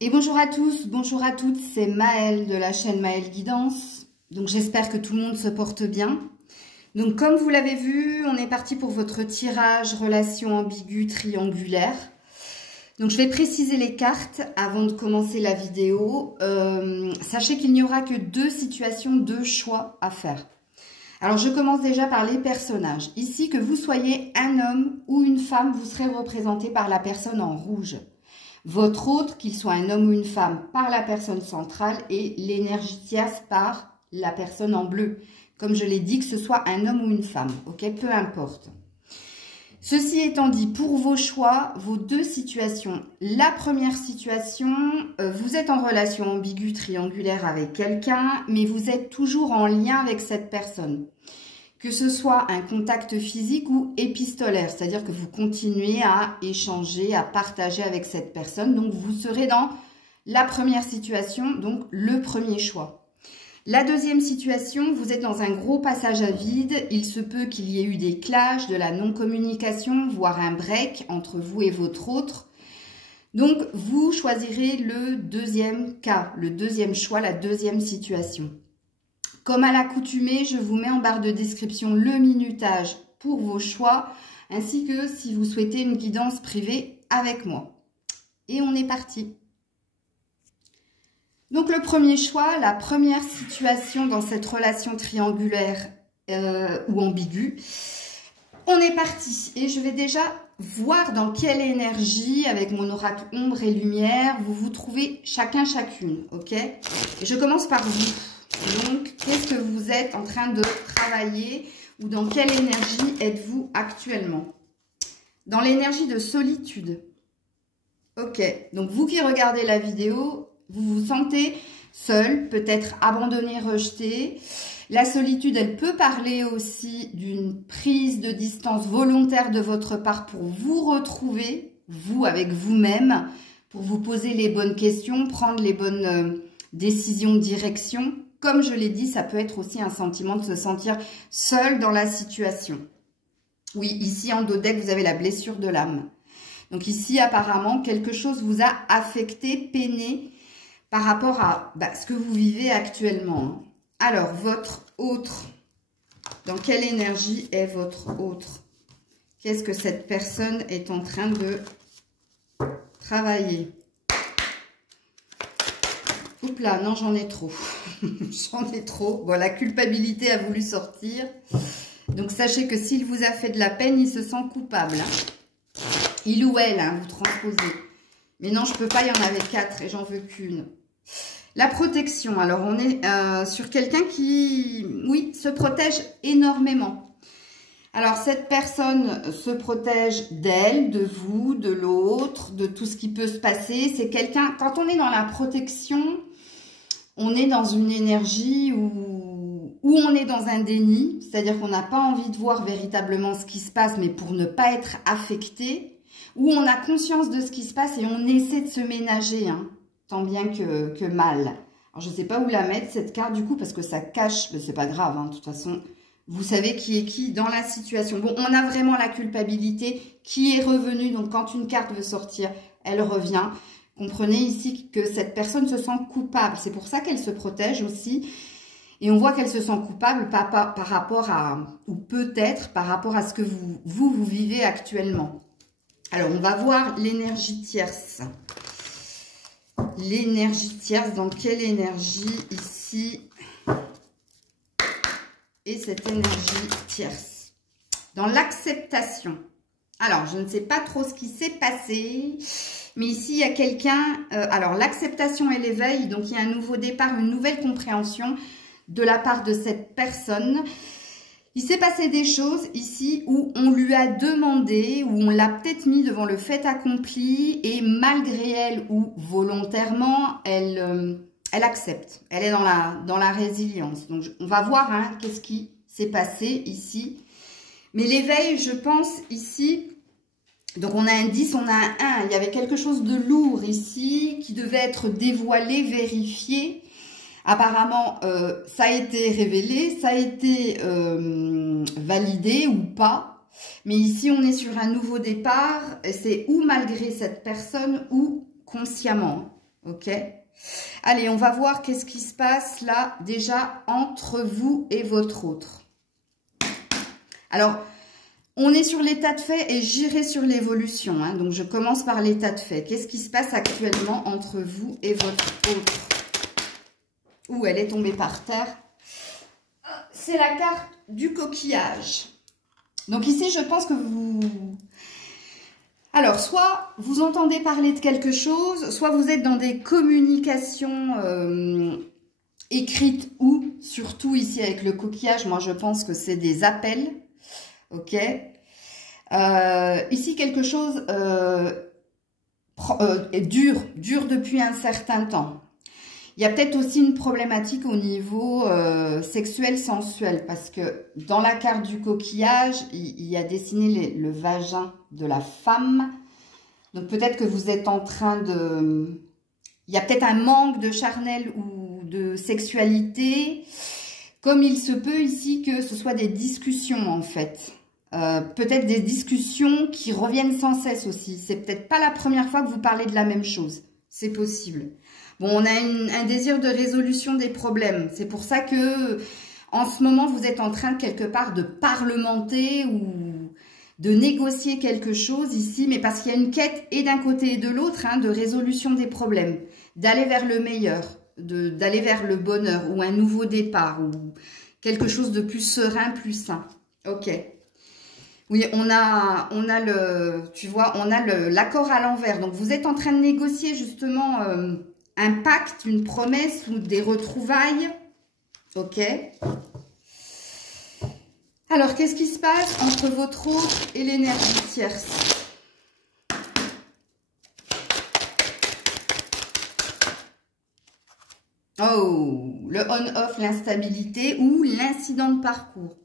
Et bonjour à tous, bonjour à toutes, c'est Maëlle de la chaîne Maëlle Guidance. Donc j'espère que tout le monde se porte bien. Donc comme vous l'avez vu, on est parti pour votre tirage relation ambiguë triangulaire. Donc je vais préciser les cartes avant de commencer la vidéo. Sachez qu'il n'y aura que deux situations, deux choix à faire. Alors je commence déjà par les personnages. Ici, que vous soyez un homme ou une femme, vous serez représenté par la personne en rouge. Votre autre, qu'il soit un homme ou une femme, par la personne centrale et l'énergie tierce par la personne en bleu. Comme je l'ai dit, que ce soit un homme ou une femme, ok, peu importe. Ceci étant dit, pour vos choix, vos deux situations. La première situation, vous êtes en relation ambiguë triangulaire avec quelqu'un, mais vous êtes toujours en lien avec cette personne. Que ce soit un contact physique ou épistolaire, c'est-à-dire que vous continuez à échanger, à partager avec cette personne. Donc, vous serez dans la première situation, donc le premier choix. La deuxième situation, vous êtes dans un gros passage à vide. Il se peut qu'il y ait eu des clashs, de la non-communication, voire un break entre vous et votre autre. Donc, vous choisirez le deuxième cas, le deuxième choix, la deuxième situation. Comme à l'accoutumée, je vous mets en barre de description le minutage pour vos choix, ainsi que si vous souhaitez une guidance privée avec moi. Et on est parti. Donc le premier choix, la première situation dans cette relation triangulaire ou ambiguë. On est parti et je vais déjà voir dans quelle énergie, avec mon oracle ombre et lumière, vous vous trouvez chacun, chacune, ok? Et je commence par vous. Donc, qu'est-ce que vous êtes en train de travailler ou dans quelle énergie êtes-vous actuellement? Dans l'énergie de solitude. Ok, donc vous qui regardez la vidéo, vous vous sentez seul, peut-être abandonné, rejeté. La solitude, elle peut parler aussi d'une prise de distance volontaire de votre part pour vous retrouver, vous avec vous-même, pour vous poser les bonnes questions, prendre les bonnes décisions de direction. Comme je l'ai dit, ça peut être aussi un sentiment de se sentir seul dans la situation. Oui, ici en dos deck, vous avez la blessure de l'âme. Donc ici, apparemment, quelque chose vous a affecté, peiné par rapport à ce que vous vivez actuellement. Alors, votre autre, dans quelle énergie est votre autre? Qu'est-ce que cette personne est en train de travailler? Oups là, non, j'en ai trop. J'en ai trop. Bon, la culpabilité a voulu sortir. Donc, sachez que s'il vous a fait de la peine, il se sent coupable. Hein. Il ou elle, hein, vous transposez. Mais non, je peux pas, il y en avait 4 et j'en veux qu'une. La protection. Alors, on est sur quelqu'un qui, oui, se protège énormément. Alors, cette personne se protège d'elle, de vous, de l'autre, de tout ce qui peut se passer. C'est quelqu'un, quand on est dans la protection, on est dans une énergie où on est dans un déni, c'est-à-dire qu'on n'a pas envie de voir véritablement ce qui se passe, mais pour ne pas être affecté, où on a conscience de ce qui se passe et on essaie de se ménager, hein, tant bien que mal. Alors, je ne sais pas où la mettre, cette carte, du coup, parce que ça cache, mais c'est pas grave, hein, de toute façon, vous savez qui est qui dans la situation. Bon, on a vraiment la culpabilité qui est revenue, donc quand une carte veut sortir, elle revient. Comprenez ici que cette personne se sent coupable. C'est pour ça qu'elle se protège aussi. Et on voit qu'elle se sent coupable par rapport à, ou peut-être par rapport à ce que vous vivez actuellement. Alors, on va voir l'énergie tierce. L'énergie tierce, dans quelle énergie ici? Et cette énergie tierce. Dans l'acceptation. Alors, je ne sais pas trop ce qui s'est passé. Mais ici, il y a quelqu'un, alors l'acceptation et l'éveil, donc il y a un nouveau départ, une nouvelle compréhension de la part de cette personne. Il s'est passé des choses ici où on lui a demandé, où on l'a peut-être mis devant le fait accompli et malgré elle ou volontairement, elle accepte. Elle est dans la résilience. Donc on va voir hein, qu'est-ce qui s'est passé ici. Mais l'éveil, je pense ici... Donc, on a un 10, on a un 1. Il y avait quelque chose de lourd ici qui devait être dévoilé, vérifié. Apparemment, ça a été révélé, ça a été validé ou pas. Mais ici, on est sur un nouveau départ. C'est ou malgré cette personne ou consciemment. Ok? Allez, on va voir qu'est-ce qui se passe là, déjà, entre vous et votre autre. Alors, on est sur l'état de fait et j'irai sur l'évolution. Hein, donc, je commence par l'état de fait. Qu'est-ce qui se passe actuellement entre vous et votre autre? Ouh, elle est tombée par terre. C'est la carte du coquillage. Donc ici, je pense que vous... Alors, soit vous entendez parler de quelque chose, soit vous êtes dans des communications écrites ou, surtout ici avec le coquillage, moi je pense que c'est des appels. Ok. Ici, quelque chose dure depuis un certain temps. Il y a peut-être aussi une problématique au niveau sexuel, sensuel, parce que dans la carte du coquillage, il y a dessiné le vagin de la femme. Donc peut-être que vous êtes en train de... Il y a peut-être un manque de charnel ou de sexualité, comme il se peut ici que ce soit des discussions en fait. Peut-être des discussions qui reviennent sans cesse aussi. C'est peut-être pas la première fois que vous parlez de la même chose. C'est possible. Bon, on a un désir de résolution des problèmes. C'est pour ça que, en ce moment, vous êtes en train, quelque part, de parlementer ou de négocier quelque chose ici. Mais parce qu'il y a une quête, et d'un côté et de l'autre, hein, de résolution des problèmes. D'aller vers le meilleur, d'aller vers le bonheur ou un nouveau départ ou quelque chose de plus serein, plus sain. Ok. Oui, on a le, tu vois, on a l'accord à l'envers. Donc, vous êtes en train de négocier justement un pacte, une promesse ou des retrouvailles. Ok. Alors, qu'est-ce qui se passe entre votre autre et l'énergie tierce? Oh, le on-off, l'instabilité ou l'incident de parcours.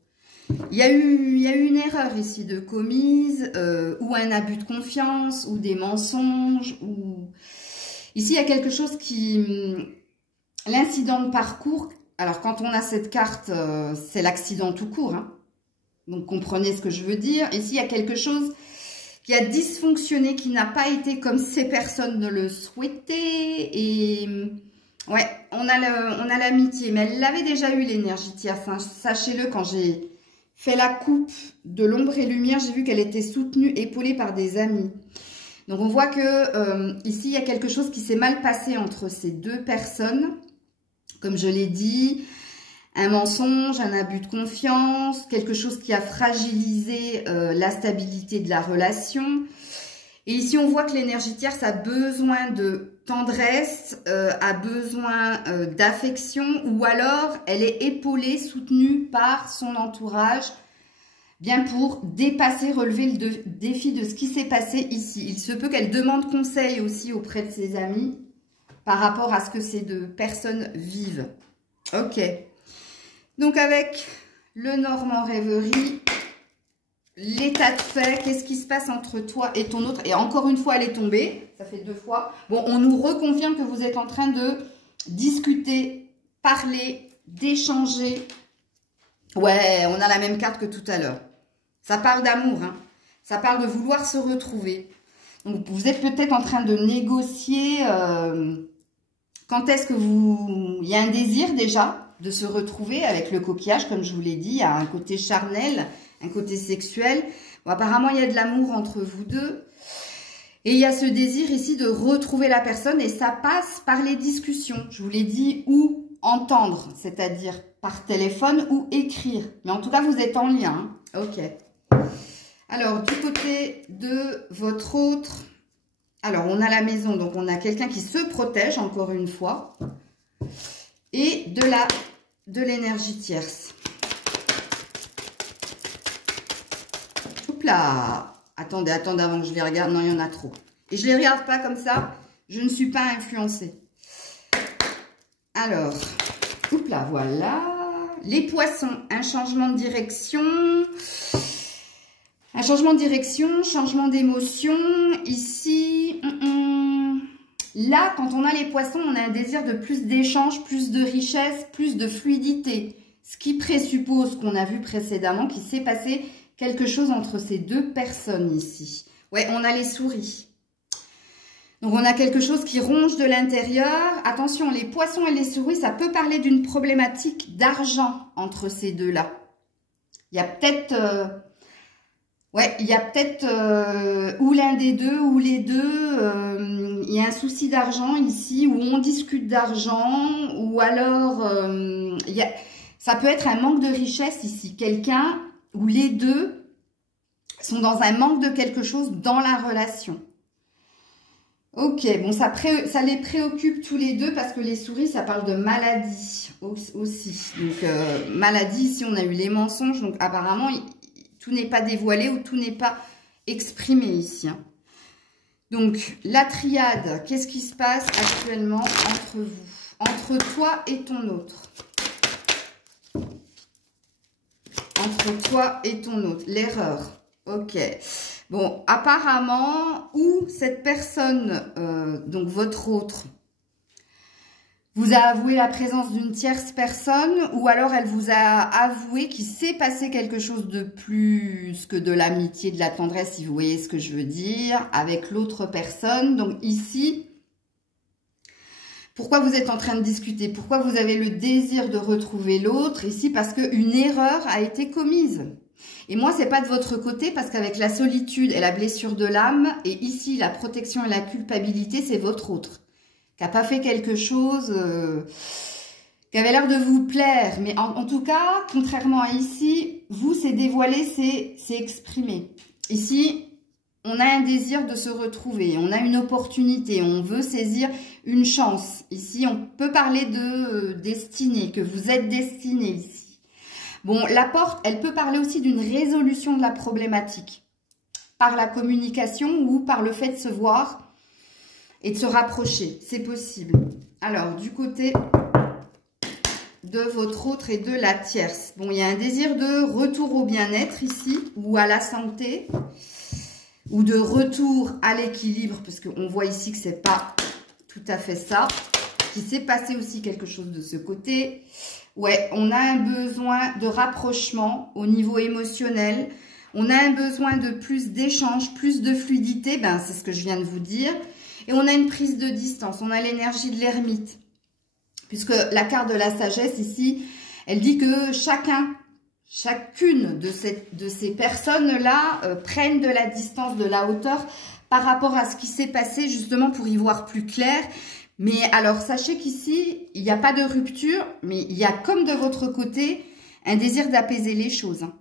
Il y a eu une erreur ici de commise, ou un abus de confiance, ou des mensonges, ou... Ici, il y a quelque chose qui... L'incident de parcours, alors quand on a cette carte, c'est l'accident tout court, hein. Donc comprenez ce que je veux dire. Ici, il y a quelque chose qui a dysfonctionné, qui n'a pas été comme ces personnes ne le souhaitaient, et... Ouais, on a l'amitié, mais elle l'avait déjà eu l'énergie tierce, hein. Sachez-le, quand j'ai fait la coupe de l'ombre et lumière, j'ai vu qu'elle était soutenue, épaulée par des amis. Donc on voit que ici, il y a quelque chose qui s'est mal passé entre ces deux personnes. Comme je l'ai dit, un mensonge, un abus de confiance, quelque chose qui a fragilisé la stabilité de la relation. Et ici, on voit que l'énergie tierce a besoin de tendresse, a besoin d'affection, ou alors elle est épaulée, soutenue par son entourage, bien pour dépasser, relever le défi de ce qui s'est passé ici. Il se peut qu'elle demande conseil aussi auprès de ses amis par rapport à ce que ces deux personnes vivent. Ok. Donc avec le Normand Rêverie, l'état de fait, qu'est-ce qui se passe entre toi et ton autre? Et encore une fois, elle est tombée. Ça fait 2 fois. Bon, on nous reconfirme que vous êtes en train de discuter, parler, d'échanger. Ouais, on a la même carte que tout à l'heure. Ça parle d'amour, hein. Ça parle de vouloir se retrouver. Donc, vous êtes peut-être en train de négocier quand est-ce que vous... Il y a un désir déjà de se retrouver avec le coquillage, comme je vous l'ai dit. Il y a un côté charnel, un côté sexuel. Bon, apparemment, il y a de l'amour entre vous deux. Et il y a ce désir ici de retrouver la personne. Et ça passe par les discussions. Je vous l'ai dit, ou entendre, c'est-à-dire par téléphone ou écrire. Mais en tout cas, vous êtes en lien. Hein. Ok. Alors, du côté de votre autre... Alors, on a la maison. Donc, on a quelqu'un qui se protège, encore une fois. Et de l'énergie tierce. Là, attendez, avant que je les regarde. Non, il y en a trop. Et je ne les regarde pas comme ça. Je ne suis pas influencée. Alors, là, voilà. Les poissons, un changement de direction. Un changement de direction, changement d'émotion. Ici, là, quand on a les poissons, on a un désir de plus d'échange, plus de richesse, plus de fluidité. Ce qui présuppose qu'on a vu précédemment qu'il s'est passé quelque chose entre ces deux personnes ici. Ouais, on a les souris. Donc, on a quelque chose qui ronge de l'intérieur. Attention, les poissons et les souris, ça peut parler d'une problématique d'argent entre ces deux-là. Il y a peut-être... ouais, il y a peut-être ou l'un des deux ou les deux. Il y a un souci d'argent ici, où on discute d'argent, ou alors ça peut être un manque de richesse ici. Quelqu'un où les deux sont dans un manque de quelque chose dans la relation. Ok, bon, ça les préoccupe tous les deux parce que les souris, ça parle de maladie aussi. Donc, maladie, ici, on a eu les mensonges. Donc, apparemment, tout n'est pas dévoilé ou tout n'est pas exprimé ici. Hein. Donc, la triade, qu'est-ce qui se passe actuellement entre vous? Entre toi et ton autre. Entre toi et ton autre. L'erreur. Ok. Bon, apparemment, ou cette personne, donc votre autre, vous a avoué la présence d'une tierce personne, ou alors elle vous a avoué qu'il s'est passé quelque chose de plus que de l'amitié, de la tendresse, si vous voyez ce que je veux dire, avec l'autre personne. Donc ici, pourquoi vous êtes en train de discuter? Pourquoi vous avez le désir de retrouver l'autre? Ici, parce qu'une erreur a été commise. Et moi, c'est pas de votre côté, parce qu'avec la solitude et la blessure de l'âme, et ici, la protection et la culpabilité, c'est votre autre. Qui n'a pas fait quelque chose qui avait l'air de vous plaire. Mais en tout cas, contrairement à ici, vous, c'est dévoilé, c'est exprimé. Ici, on a un désir de se retrouver, on a une opportunité, on veut saisir une chance. Ici, on peut parler de destinée, que vous êtes destiné ici. Bon, la porte, elle peut parler aussi d'une résolution de la problématique par la communication ou par le fait de se voir et de se rapprocher. C'est possible. Alors, du côté de votre autre et de la tierce. Bon, il y a un désir de retour au bien-être ici ou à la santé ou de retour à l'équilibre parce qu'on voit ici que c'est pas tout à fait ça. Qu'il s'est passé aussi quelque chose de ce côté. Ouais, on a un besoin de rapprochement au niveau émotionnel. On a un besoin de plus d'échange, plus de fluidité. Ben, c'est ce que je viens de vous dire. Et on a une prise de distance. On a l'énergie de l'ermite. Puisque la carte de la sagesse ici, elle dit que chacune de ces personnes-là prennent de la distance, de la hauteur par rapport à ce qui s'est passé justement pour y voir plus clair. Mais alors, sachez qu'ici, il n'y a pas de rupture, mais il y a comme de votre côté un désir d'apaiser les choses. Hein.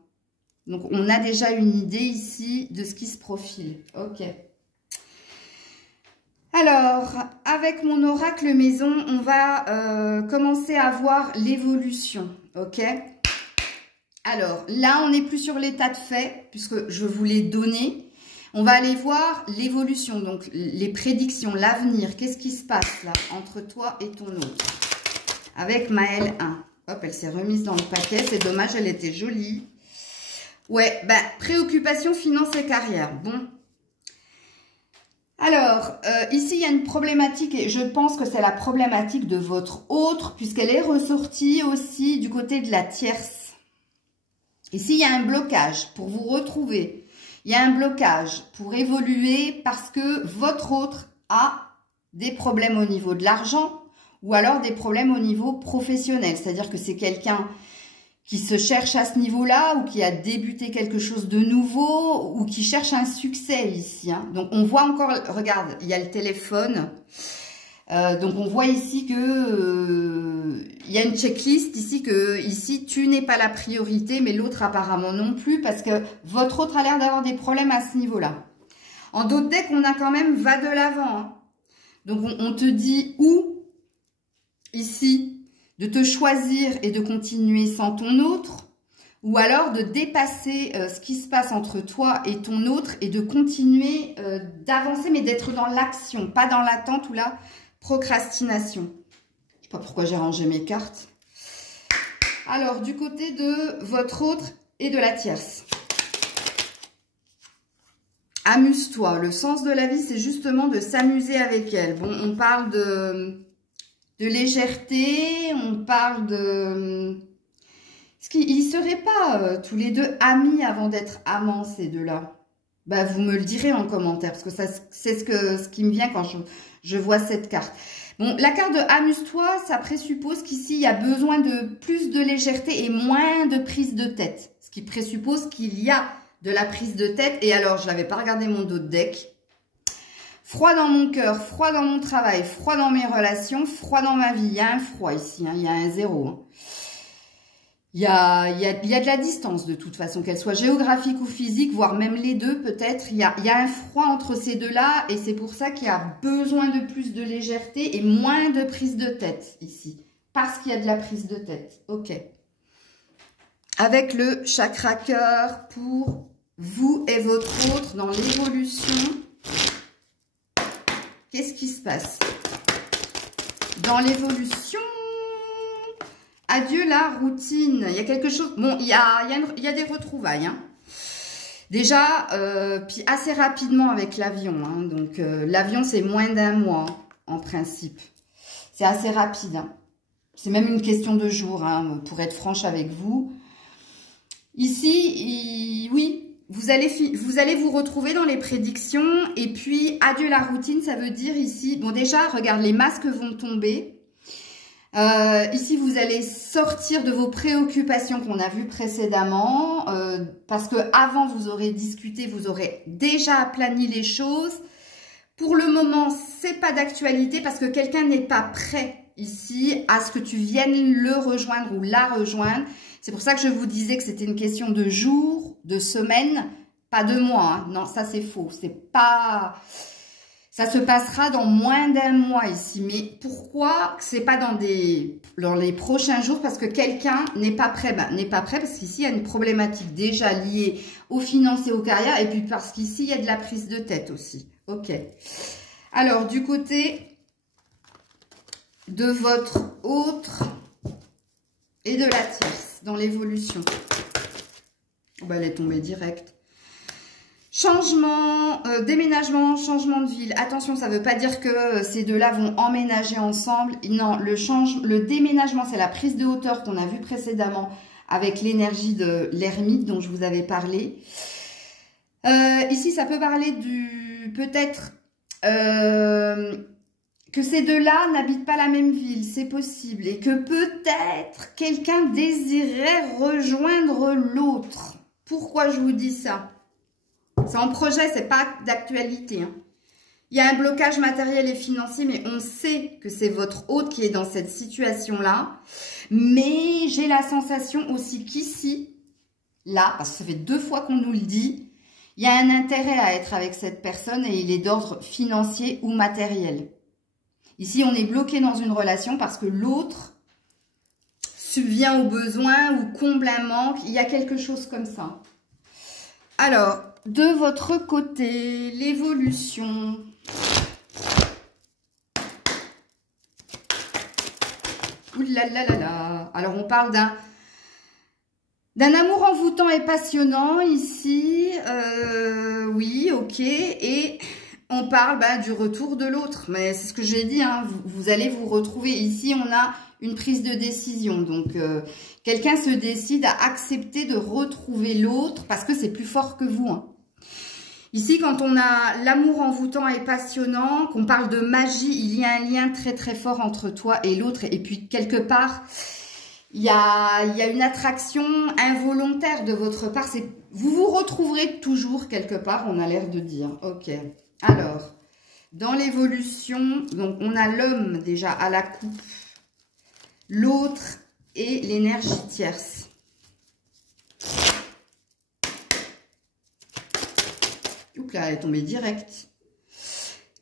Donc, on a déjà une idée ici de ce qui se profile. Ok. Alors, avec mon oracle maison, on va commencer à voir l'évolution. Ok. Alors, là, on n'est plus sur l'état de fait, puisque je vous l'ai donné. On va aller voir l'évolution, donc les prédictions, l'avenir. Qu'est-ce qui se passe là entre toi et ton autre? Avec Maëlle 1. Hop, elle s'est remise dans le paquet. C'est dommage, elle était jolie. Ouais, ben, préoccupation, finance et carrière. Bon. Alors, ici, il y a une problématique et je pense que c'est la problématique de votre autre puisqu'elle est ressortie aussi du côté de la tierce. Ici, il y a un blocage pour vous retrouver. Il y a un blocage pour évoluer parce que votre autre a des problèmes au niveau de l'argent ou alors des problèmes au niveau professionnel. C'est-à-dire que c'est quelqu'un qui se cherche à ce niveau-là ou qui a débuté quelque chose de nouveau ou qui cherche un succès ici. Hein. Donc, on voit encore, regarde, il y a le téléphone. Donc, on voit ici que il y a une checklist ici que ici, tu n'es pas la priorité, mais l'autre apparemment non plus parce que votre autre a l'air d'avoir des problèmes à ce niveau-là. En d'autres decks, on a quand même va de l'avant. Hein. Donc, on te dit où ici de te choisir et de continuer sans ton autre, ou alors de dépasser ce qui se passe entre toi et ton autre et de continuer d'avancer, mais d'être dans l'action, pas dans l'attente ou la procrastination. Je sais pas pourquoi j'ai rangé mes cartes. Alors, du côté de votre autre et de la tierce. Amuse-toi. Le sens de la vie, c'est justement de s'amuser avec elle. Bon, on parle de légèreté, on parle de... Est-ce qu'ils ne seraient pas tous les deux amis avant d'être amants, ces deux-là? Bah, vous me le direz en commentaire, parce que c'est ce qui me vient quand je vois cette carte. Bon, la carte de amuse-toi, ça présuppose qu'ici, il y a besoin de plus de légèreté et moins de prise de tête. Ce qui présuppose qu'il y a de la prise de tête. Et alors, je n'avais pas regardé mon dos de deck. Froid dans mon cœur, froid dans mon travail, froid dans mes relations, froid dans ma vie. Il y a un froid ici, hein, il y a un 0. Hein. Il y a de la distance de toute façon, qu'elle soit géographique ou physique, voire même les deux peut-être. Il y a un froid entre ces deux-là et c'est pour ça qu'il y a besoin de plus de légèreté et moins de prise de tête ici. Parce qu'il y a de la prise de tête. Ok. Avec le chakra cœur pour vous et votre autre dans l'évolution. Qu'est-ce qui se passe dans l'évolution? Adieu la routine. Il y a quelque chose. Bon, il y a des retrouvailles. Hein. Déjà, puis assez rapidement avec l'avion. Hein. Donc, l'avion, c'est moins d'un mois, en principe. C'est assez rapide. Hein. C'est même une question de jours, hein, pour être franche avec vous. Ici, oui, vous allez vous retrouver dans les prédictions. Et puis, adieu la routine, ça veut dire ici... Bon, déjà, regarde, les masques vont tomber. Ici, vous allez sortir de vos préoccupations qu'on a vues précédemment, parce que avant vous aurez discuté, vous aurez déjà aplani les choses. Pour le moment, c'est pas d'actualité parce que quelqu'un n'est pas prêt ici à ce que tu viennes le rejoindre ou la rejoindre. C'est pour ça que je vous disais que c'était une question de jours, de semaines, pas de mois. Hein. Non, ça c'est faux. C'est pas... Ça se passera dans moins d'un mois ici. Mais pourquoi c'est pas dans les prochains jours? Parce que quelqu'un n'est pas prêt. Ben, n'est pas prêt parce qu'ici, il y a une problématique déjà liée aux finances et aux carrières. Et puis parce qu'ici, il y a de la prise de tête aussi. Ok. Alors, du côté de votre autre et de la tierce dans l'évolution. Ben, elle est tombée directe. Changement, déménagement, changement de ville. Attention, ça ne veut pas dire que ces deux-là vont emménager ensemble. Non, le déménagement, c'est la prise de hauteur qu'on a vue précédemment avec l'énergie de l'ermite dont je vous avais parlé. Ici, ça peut parler du... Peut-être que ces deux-là n'habitent pas la même ville, c'est possible. Et que peut-être quelqu'un désirait rejoindre l'autre. Pourquoi je vous dis ça ? C'est en projet, c'est pas d'actualité. Hein. Il y a un blocage matériel et financier, mais on sait que c'est votre hôte qui est dans cette situation-là. Mais j'ai la sensation aussi qu'ici, là, parce que ça fait 2 fois qu'on nous le dit, il y a un intérêt à être avec cette personne et il est d'ordre financier ou matériel. Ici, on est bloqué dans une relation parce que l'autre subvient aux besoins ou comble un manque. Il y a quelque chose comme ça. Alors... De votre côté, l'évolution. Ouh là là là là. Alors, on parle d'un amour envoûtant et passionnant ici. Oui, ok. Et on parle du retour de l'autre. Mais c'est ce que j'ai dit, hein. Vous allez vous retrouver. Ici, on a une prise de décision. Donc, quelqu'un se décide à accepter de retrouver l'autre parce que c'est plus fort que vous, hein. Ici, quand on a l'amour envoûtant et passionnant, qu'on parle de magie, il y a un lien très très fort entre toi et l'autre. Et puis, quelque part, il y a une attraction involontaire de votre part. Vous vous retrouverez toujours quelque part, on a l'air de dire. Ok. Alors, dans l'évolution, donc on a l'homme déjà à la coupe, l'autre et l'énergie tierce. Oups là, elle est tombée directe.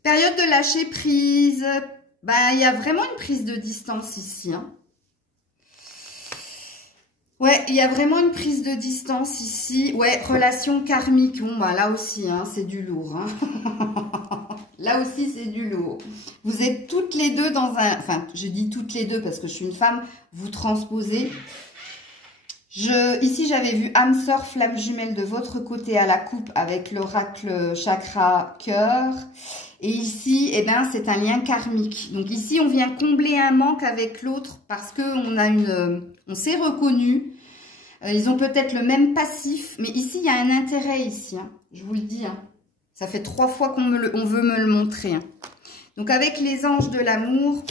Période de lâcher prise. Il y a vraiment une prise de distance ici. Hein. Ouais, il y a vraiment une prise de distance ici. Ouais, relation karmique. Bon, là aussi, hein, c'est du lourd. Hein. Là aussi, c'est du lourd. Vous êtes toutes les deux dans un... Enfin, je dis toutes les deux parce que je suis une femme. Vous transposez... Ici, j'avais vu âme sœur, flamme jumelle de votre côté à la coupe avec l'oracle chakra cœur. Et ici, eh ben, c'est un lien karmique. Donc ici, on vient combler un manque avec l'autre parce que on s'est reconnu. Ils ont peut-être le même passif, mais ici, il y a un intérêt ici. Hein. Je vous le dis. Hein. Ça fait 3 fois qu'on veut me le montrer. Hein. Donc, avec les anges de l'amour,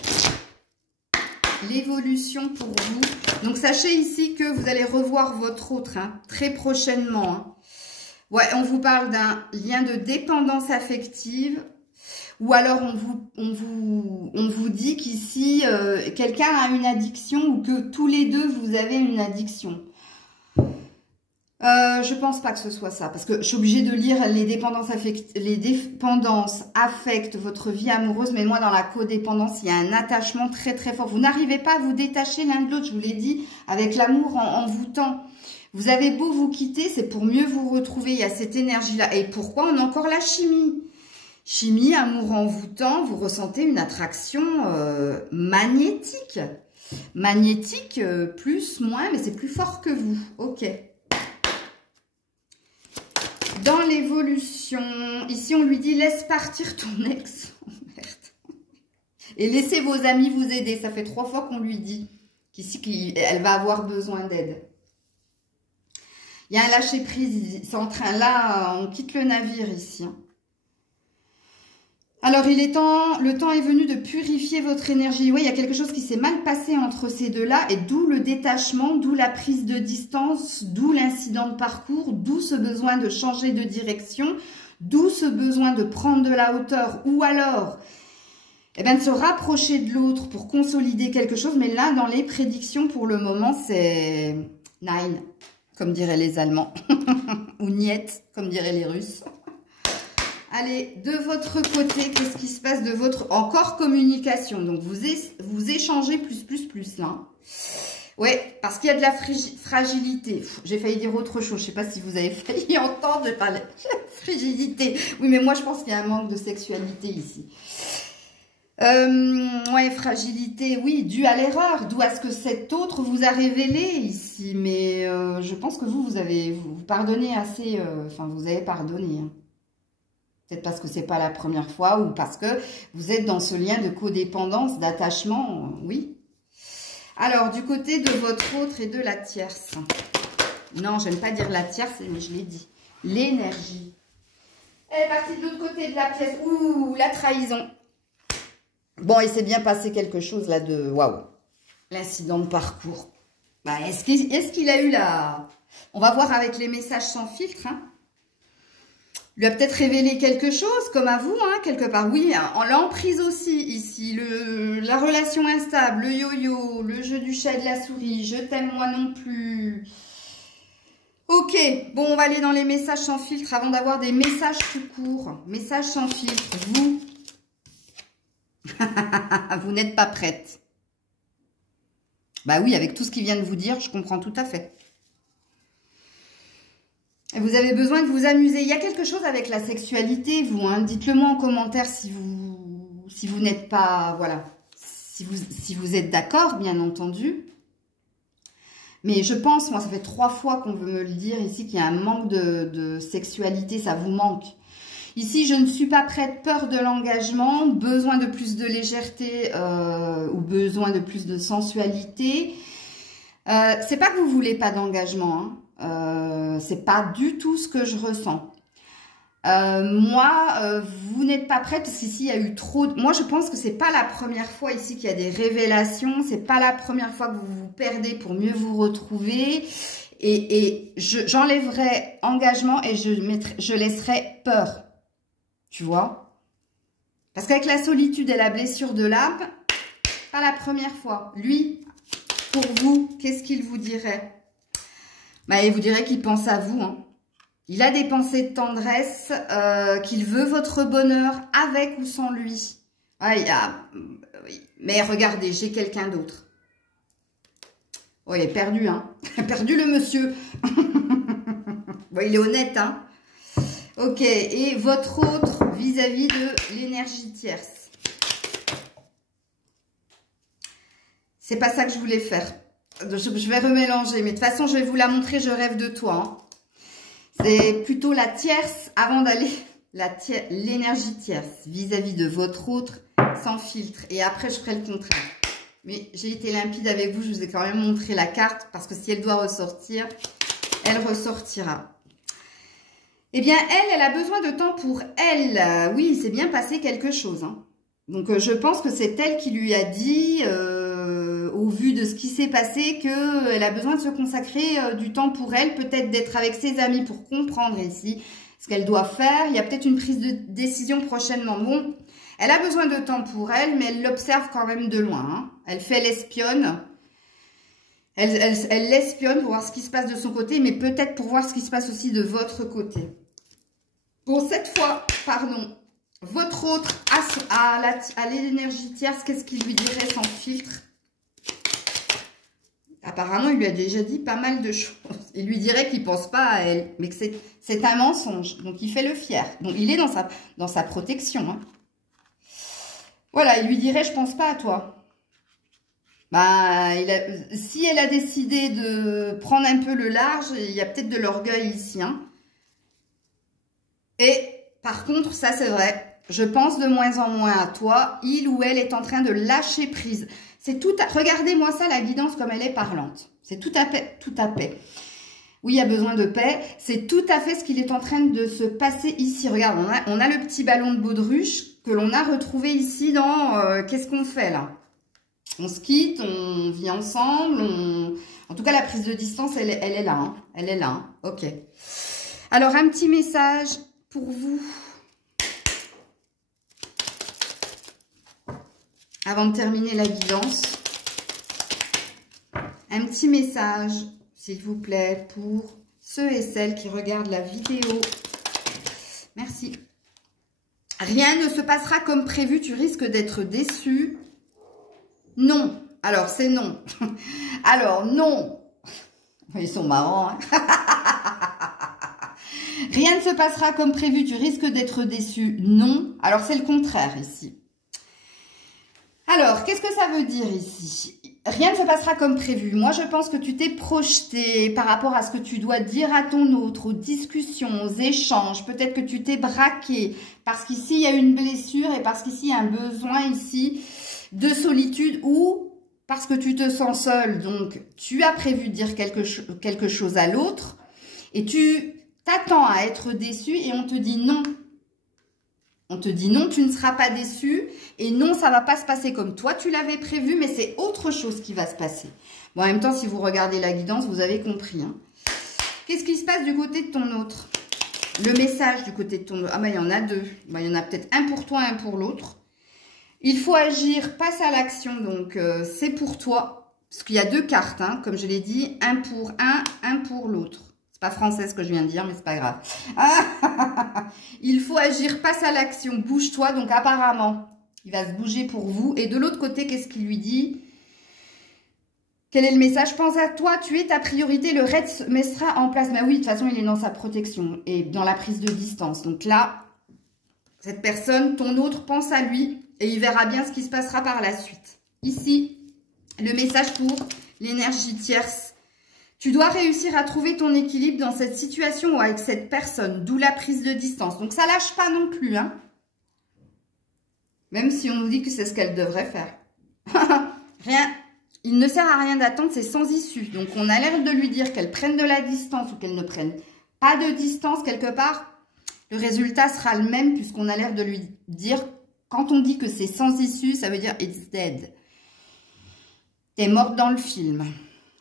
l'évolution pour vous. Donc, sachez ici que vous allez revoir votre autre hein, très prochainement. Hein. Ouais, on vous parle d'un lien de dépendance affective. Ou alors, on vous dit qu'ici, quelqu'un a une addiction ou que tous les deux, vous avez une addiction. Je pense pas que ce soit ça. Parce que je suis obligée de lire les dépendances affectent votre vie amoureuse. Mais moi, dans la codépendance, il y a un attachement très, très fort. Vous n'arrivez pas à vous détacher l'un de l'autre. Je vous l'ai dit, avec l'amour en vous tend. Vous avez beau vous quitter, c'est pour mieux vous retrouver. Il y a cette énergie-là. Et pourquoi? On a encore la chimie. Chimie, amour envoûtant, vous ressentez une attraction magnétique. Magnétique, plus, moins, mais c'est plus fort que vous. Ok. Dans l'évolution, ici on lui dit laisse partir ton ex. Oh, merde. Et laissez vos amis vous aider. Ça fait 3 fois qu'on lui dit qu'ici elle va avoir besoin d'aide. Il y a un lâcher prise. C'est en train là, on quitte le navire ici. Hein. Alors, le temps est venu de purifier votre énergie. Oui, il y a quelque chose qui s'est mal passé entre ces deux-là, et d'où le détachement, d'où la prise de distance, d'où l'incident de parcours, d'où ce besoin de changer de direction, d'où ce besoin de prendre de la hauteur, ou alors, eh bien, de se rapprocher de l'autre pour consolider quelque chose. Mais là, dans les prédictions, pour le moment, c'est Nein, comme diraient les Allemands, ou Niet, comme diraient les Russes. Allez, de votre côté, qu'est-ce qui se passe de votre... Encore communication. Donc, vous échangez plus là. Ouais, parce qu'il y a de la fragilité. J'ai failli dire autre chose. Je ne sais pas si vous avez failli entendre parler de fragilité. Oui, mais moi, je pense qu'il y a un manque de sexualité ici. Ouais, fragilité, oui, due à l'erreur. D'où à ce que cet autre vous a révélé ici. Mais je pense que vous pardonnez assez... Enfin, vous avez pardonné, hein. Peut-être parce que c'est pas la première fois ou parce que vous êtes dans ce lien de codépendance, d'attachement, oui. Alors, du côté de votre autre et de la tierce. Non, j'aime pas dire la tierce, mais je l'ai dit. L'énergie. Elle est partie de l'autre côté de la pièce. Ouh, la trahison. Bon, il s'est bien passé quelque chose là de... Waouh. L'incident de parcours. Bah, est-ce qu'il a eu la... On va voir avec les messages sans filtre, hein. Lui a peut-être révélé quelque chose, comme à vous, hein, quelque part. Oui, en l'emprise aussi, ici. La relation instable, le yo-yo, le jeu du chat et de la souris. Je t'aime moi non plus. Ok, bon, on va aller dans les messages sans filtre avant d'avoir des messages tout courts. Messages sans filtre, vous. Vous n'êtes pas prête. Bah oui, avec tout ce qu'il vient de vous dire, je comprends tout à fait. Et vous avez besoin de vous amuser. Il y a quelque chose avec la sexualité, vous. Hein. Dites-le moi en commentaire si vous n'êtes pas... Voilà. Si vous êtes d'accord, bien entendu. Mais je pense, moi, ça fait 3 fois qu'on veut me le dire ici, qu'il y a un manque de sexualité. Ça vous manque. Ici, je ne suis pas prête. Peur de l'engagement. Besoin de plus de légèreté ou besoin de plus de sensualité. C'est pas que vous voulez pas d'engagement, hein. C'est pas du tout ce que je ressens. Moi, vous n'êtes pas prête parce qu'ici il y a eu trop de... Moi je pense que c'est pas la première fois ici qu'il y a des révélations. C'est pas la première fois que vous vous perdez pour mieux vous retrouver. Et j'enlèverai engagement et je laisserai peur. Tu vois? Parce qu'avec la solitude et la blessure de l'âme, pas la première fois. Lui, pour vous, qu'est-ce qu'il vous dirait? Bah, il vous dirait qu'il pense à vous. Hein. Il a des pensées de tendresse, qu'il veut votre bonheur avec ou sans lui. Ah, oui. Mais regardez, j'ai quelqu'un d'autre. Oh, il est perdu, hein. Perdu le monsieur. Bon, il est honnête, hein. Ok, et votre autre vis-à-vis de l'énergie tierce. C'est pas ça que je voulais faire. Je vais remélanger, mais de toute façon, je vais vous la montrer, je rêve de toi. Hein. C'est plutôt la tierce, avant d'aller, l'énergie tierce, vis-à-vis de votre autre, sans filtre. Et après, je ferai le contraire. Mais j'ai été limpide avec vous, je vous ai quand même montré la carte, parce que si elle doit ressortir, elle ressortira. Eh bien, elle a besoin de temps pour elle. Oui, il s'est bien passé quelque chose. Hein. Donc, je pense que c'est elle qui lui a dit, au vu de ce qui s'est passé, qu'elle a besoin de se consacrer du temps pour elle, peut-être d'être avec ses amis pour comprendre ici ce qu'elle doit faire. Il y a peut-être une prise de décision prochainement. Bon, elle a besoin de temps pour elle, mais elle l'observe quand même de loin. Hein. Elle fait l'espionne. Elle l'espionne pour voir ce qui se passe de son côté, mais peut-être pour voir ce qui se passe aussi de votre côté. Bon, cette fois, pardon, votre autre à l'énergie tierce, qu'est-ce qu'il lui dirait sans filtre? Apparemment, il lui a déjà dit pas mal de choses. Il lui dirait qu'il ne pense pas à elle, mais que c'est un mensonge. Donc, il fait le fier. Donc, il est dans sa protection. Hein. Voilà, il lui dirait, je pense pas à toi. Bah, si elle a décidé de prendre un peu le large, il y a peut-être de l'orgueil ici. Hein. Et par contre, ça c'est vrai, je pense de moins en moins à toi. Il ou elle est en train de lâcher prise. C'est tout. Regardez-moi ça, la guidance comme elle est parlante. C'est tout à fait, tout à fait. Oui, il y a besoin de paix. C'est tout à fait ce qu'il est en train de se passer ici. Regarde, on a le petit ballon de baudruche que l'on a retrouvé ici dans qu'est-ce qu'on fait là? On se quitte, on vit ensemble. En tout cas, la prise de distance, elle est là. Hein. Elle est là. Hein. Ok. Alors, un petit message pour vous. Avant de terminer la guidance. Un petit message, s'il vous plaît, pour ceux et celles qui regardent la vidéo. Merci. Rien ne se passera comme prévu. Tu risques d'être déçu. Non. Alors, c'est non. Alors, non. Ils sont marrants. Hein. Rien ne se passera comme prévu. Tu risques d'être déçu. Non. Alors, c'est le contraire ici. Alors, qu'est-ce que ça veut dire ici? Rien ne se passera comme prévu. Moi, je pense que tu t'es projeté par rapport à ce que tu dois dire à ton autre, aux discussions, aux échanges. Peut-être que tu t'es braqué parce qu'ici, il y a une blessure et parce qu'ici, il y a un besoin ici de solitude ou parce que tu te sens seul. Donc, tu as prévu de dire quelque chose à l'autre et tu t'attends à être déçu et on te dit non. On te dit non, tu ne seras pas déçu et non, ça ne va pas se passer comme toi tu l'avais prévu, mais c'est autre chose qui va se passer. Bon, en même temps, si vous regardez la guidance, vous avez compris. Hein. Qu'est-ce qui se passe du côté de ton autre? Le message du côté de ton autre. Ah, ben, il y en a deux. Ben, il y en a peut-être un pour toi, un pour l'autre. Il faut agir, passe à l'action, donc c'est pour toi. Parce qu'il y a deux cartes, hein, comme je l'ai dit, un pour un pour l'autre. C'est pas français ce que je viens de dire, mais c'est pas grave. Il faut agir, passe à l'action, bouge-toi. Donc apparemment, il va se bouger pour vous. Et de l'autre côté, qu'est-ce qu'il lui dit? Quel est le message? Pense à toi, tu es ta priorité, le reste se mettra en place. Mais oui, de toute façon, il est dans sa protection et dans la prise de distance. Donc là, cette personne, ton autre, pense à lui et il verra bien ce qui se passera par la suite. Ici, le message pour l'énergie tierce. Tu dois réussir à trouver ton équilibre dans cette situation ou avec cette personne, d'où la prise de distance. Donc, ça lâche pas non plus, hein. Même si on nous dit que c'est ce qu'elle devrait faire. Rien. Il ne sert à rien d'attendre, c'est sans issue. Donc, on a l'air de lui dire qu'elle prenne de la distance ou qu'elle ne prenne pas de distance quelque part. Le résultat sera le même puisqu'on a l'air de lui dire, quand on dit que c'est sans issue, ça veut dire it's dead. T'es morte dans le film.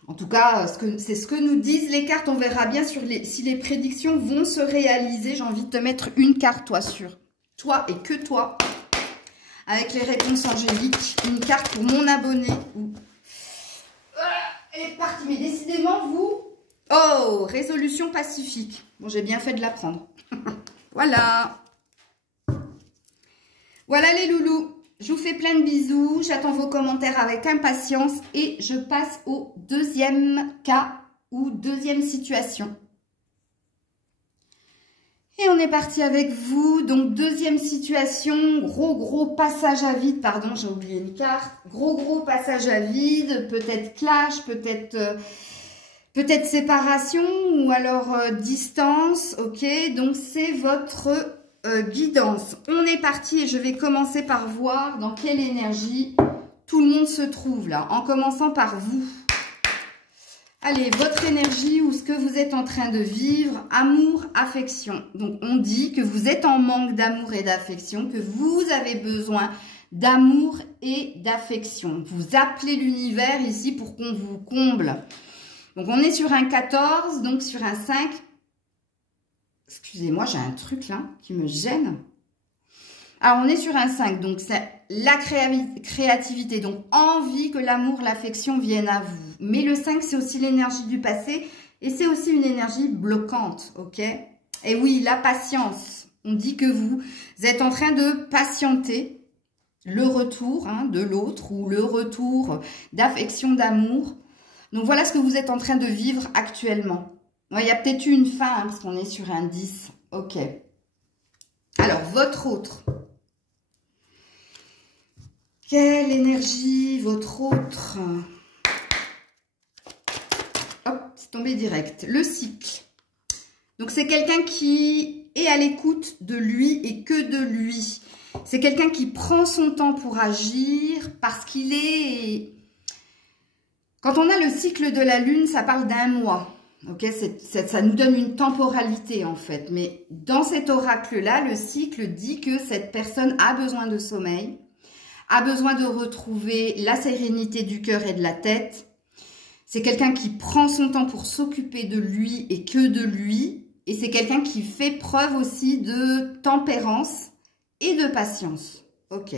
En tout cas, c'est ce que nous disent les cartes. On verra bien si les prédictions vont se réaliser. J'ai envie de te mettre une carte, toi, sur toi et que toi. Avec les réponses angéliques. Une carte pour mon abonné. Elle est partie. Mais décidément, vous... Oh, résolution pacifique. Bon, j'ai bien fait de la prendre. Voilà. Voilà les loulous. Je vous fais plein de bisous, j'attends vos commentaires avec impatience et je passe au deuxième cas ou deuxième situation. Et on est parti avec vous, donc deuxième situation, gros passage à vide, pardon j'ai oublié une carte, gros passage à vide, peut-être clash, peut-être séparation ou alors distance, ok, donc c'est votre... guidance. On est parti et je vais commencer par voir dans quelle énergie tout le monde se trouve là, en commençant par vous. Allez, votre énergie ou ce que vous êtes en train de vivre, amour, affection. Donc, on dit que vous êtes en manque d'amour et d'affection, que vous avez besoin d'amour et d'affection. Vous appelez l'univers ici pour qu'on vous comble. Donc, on est sur un 14, donc sur un 5. Excusez-moi, j'ai un truc là qui me gêne. Alors, on est sur un 5, donc c'est la créativité, donc envie que l'amour, l'affection viennent à vous. Mais le 5, c'est aussi l'énergie du passé et c'est aussi une énergie bloquante, ok? Et oui, la patience. On dit que vous êtes en train de patienter le retour de l'autre ou le retour d'affection, d'amour. Donc, voilà ce que vous êtes en train de vivre actuellement. Il y a peut-être eu une fin, parce qu'on est sur un 10, ok. Alors, votre autre. Quelle énergie, votre autre? Hop, c'est tombé direct. Le cycle. Donc, c'est quelqu'un qui est à l'écoute de lui et que de lui. C'est quelqu'un qui prend son temps pour agir parce qu'il est... Quand on a le cycle de la lune, ça parle d'un mois. Okay, ça nous donne une temporalité en fait. Mais dans cet oracle-là, le cycle dit que cette personne a besoin de sommeil, a besoin de retrouver la sérénité du cœur et de la tête. C'est quelqu'un qui prend son temps pour s'occuper de lui et que de lui. Et c'est quelqu'un qui fait preuve aussi de tempérance et de patience. Ok.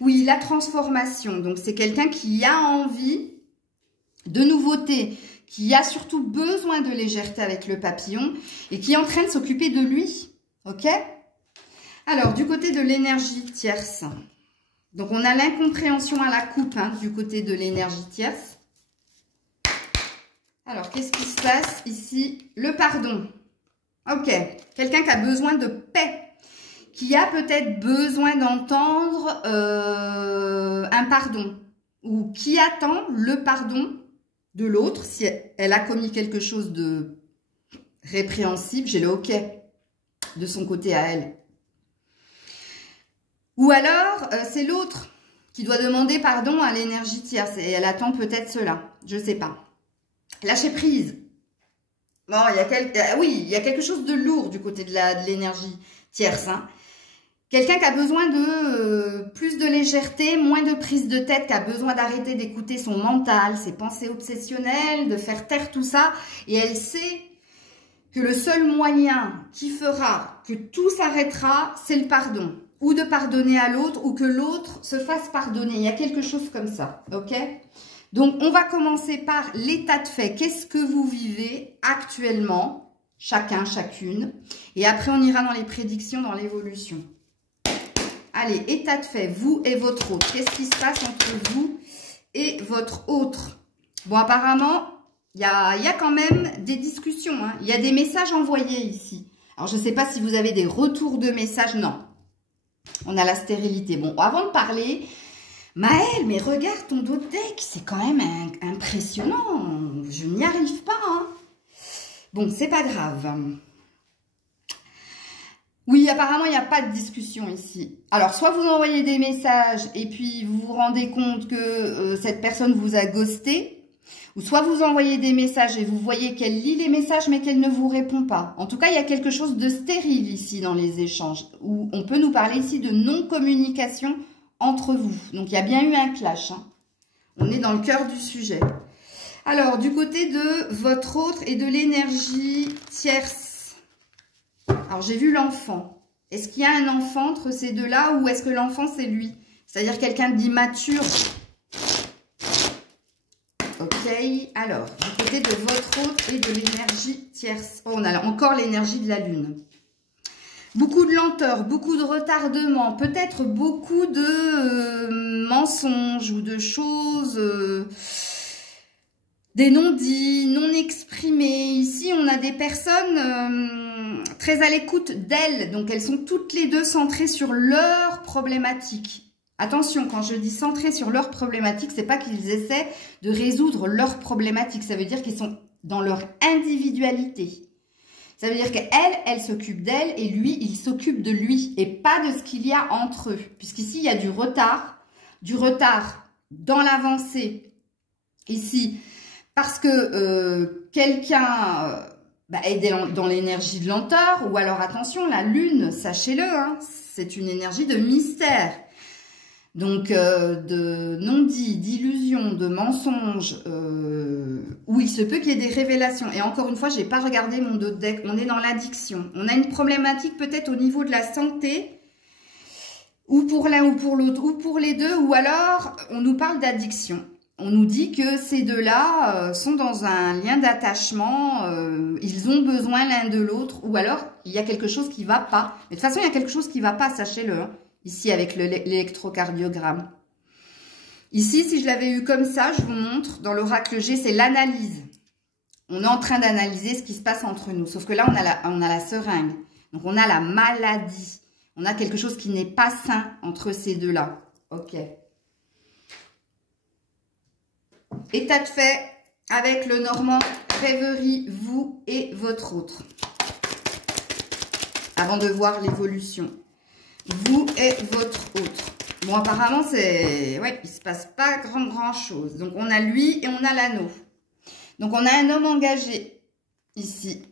Oui, la transformation. Donc, c'est quelqu'un qui a envie de nouveauté, qui a surtout besoin de légèreté avec le papillon et qui est en train de s'occuper de lui. Ok. Alors, du côté de l'énergie tierce. Donc, on a l'incompréhension à la coupe du côté de l'énergie tierce. Alors, qu'est-ce qui se passe ici? Le pardon. Ok. Quelqu'un qui a besoin de paix, qui a peut-être besoin d'entendre un pardon ou qui attend le pardon de l'autre si elle a commis quelque chose de répréhensible. J'ai le ok de son côté à elle. Ou alors, c'est l'autre qui doit demander pardon à l'énergie tierce. Et elle attend peut-être cela. Je ne sais pas. Lâcher prise. Bon, oui, il y a quelque chose de lourd du côté de l'énergie tierce. Quelqu'un qui a besoin de plus de légèreté, moins de prise de tête, qui a besoin d'arrêter d'écouter son mental, ses pensées obsessionnelles, de faire taire tout ça. Et elle sait que le seul moyen qui fera que tout s'arrêtera, c'est le pardon. Ou de pardonner à l'autre, ou que l'autre se fasse pardonner. Il y a quelque chose comme ça, ok? Donc, on va commencer par l'état de fait. Qu'est-ce que vous vivez actuellement, chacun, chacune? Et après, on ira dans les prédictions, dans l'évolution. Allez, état de fait, vous et votre autre. Qu'est-ce qui se passe entre vous et votre autre? Bon, apparemment, il y a quand même des discussions. Il y a des messages envoyés ici. Alors, je ne sais pas si vous avez des retours de messages. Non. On a la stérilité. Bon, avant de parler, Maëlle, mais regarde ton dos de deck. C'est quand même impressionnant. Je n'y arrive pas. Bon, c'est pas grave. Oui, apparemment, il n'y a pas de discussion ici. Alors, soit vous envoyez des messages et puis vous vous rendez compte que cette personne vous a ghosté, ou soit vous envoyez des messages et vous voyez qu'elle lit les messages mais qu'elle ne vous répond pas. En tout cas, il y a quelque chose de stérile ici dans les échanges, où on peut nous parler ici de non-communication entre vous. Donc, il y a bien eu un clash. On est dans le cœur du sujet. Alors, du côté de votre autre et de l'énergie tierce. Alors, j'ai vu l'enfant. Est-ce qu'il y a un enfant entre ces deux-là ou est-ce que l'enfant, c'est lui? C'est-à-dire quelqu'un d'immature. Ok. Alors, du côté de votre autre et de l'énergie tierce. Oh, on a encore l'énergie de la lune. Beaucoup de lenteur, beaucoup de retardement, peut-être beaucoup de mensonges ou de choses... des non-dits, non exprimés. Ici, on a des personnes très à l'écoute d'elles. Donc, elles sont toutes les deux centrées sur leurs problématiques. Attention, quand je dis centrées sur leurs problématiques, c'est pas qu'ils essaient de résoudre leurs problématiques. Ça veut dire qu'ils sont dans leur individualité. Ça veut dire qu'elle, elle s'occupe d'elle et lui, il s'occupe de lui. Et pas de ce qu'il y a entre eux. Puisqu'ici, il y a du retard dans l'avancée. Ici, parce que quelqu'un est dans l'énergie de lenteur, ou alors attention, la lune, sachez-le, hein, c'est une énergie de mystère. Donc, de non-dit, d'illusion, de mensonge, où il se peut qu'il y ait des révélations. Et encore une fois, je n'ai pas regardé mon dos de deck, on est dans l'addiction. On a une problématique peut-être au niveau de la santé, ou pour l'un ou pour l'autre, ou pour les deux, ou alors on nous parle d'addiction. On nous dit que ces deux-là sont dans un lien d'attachement, ils ont besoin l'un de l'autre, ou alors il y a quelque chose qui ne va pas. Mais de toute façon, il y a quelque chose qui ne va pas, sachez-le, hein, ici avec l'électrocardiogramme. Ici, si je l'avais eu comme ça, je vous montre, dans l'oracle G, c'est l'analyse. On est en train d'analyser ce qui se passe entre nous. Sauf que là, on a la seringue. Donc, on a la maladie. On a quelque chose qui n'est pas sain entre ces deux-là. Ok. État de fait avec le Normand, rêverie, vous et votre autre. Avant de voir l'évolution. Vous et votre autre. Bon, apparemment, ouais, il se passe pas grand chose. Donc, on a lui et on a l'anneau. Donc, on a un homme engagé ici.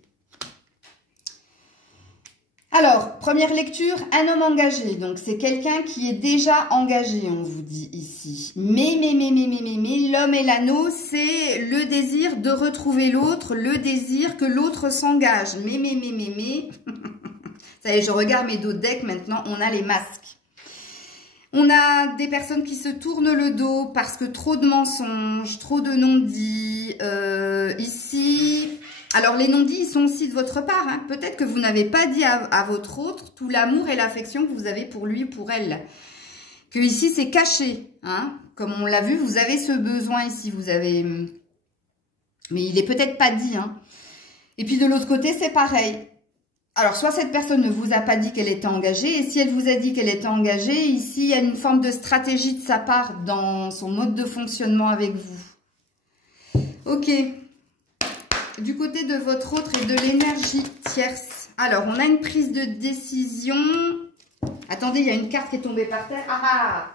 Alors, première lecture, un homme engagé. Donc, c'est quelqu'un qui est déjà engagé, on vous dit ici. Mais, l'homme et l'anneau, c'est le désir de retrouver l'autre, le désir que l'autre s'engage. Mais. Ça y est, je regarde mes dos de deck, maintenant, on a les masques. On a des personnes qui se tournent le dos parce que trop de mensonges, trop de non-dits. Ici... Alors, les non-dits, ils sont aussi de votre part. Hein. Peut-être que vous n'avez pas dit à votre autre tout l'amour et l'affection que vous avez pour lui ou pour elle. Que ici, c'est caché. Hein. Comme on l'a vu, vous avez ce besoin ici. Vous avez... Mais il n'est peut-être pas dit. Hein. Et puis, de l'autre côté, c'est pareil. Alors, soit cette personne ne vous a pas dit qu'elle était engagée. Et si elle vous a dit qu'elle était engagée, ici, il y a une forme de stratégie de sa part dans son mode de fonctionnement avec vous. Ok. Du côté de votre autre et de l'énergie tierce. Alors, on a une prise de décision. Attendez, il y a une carte qui est tombée par terre. Ah!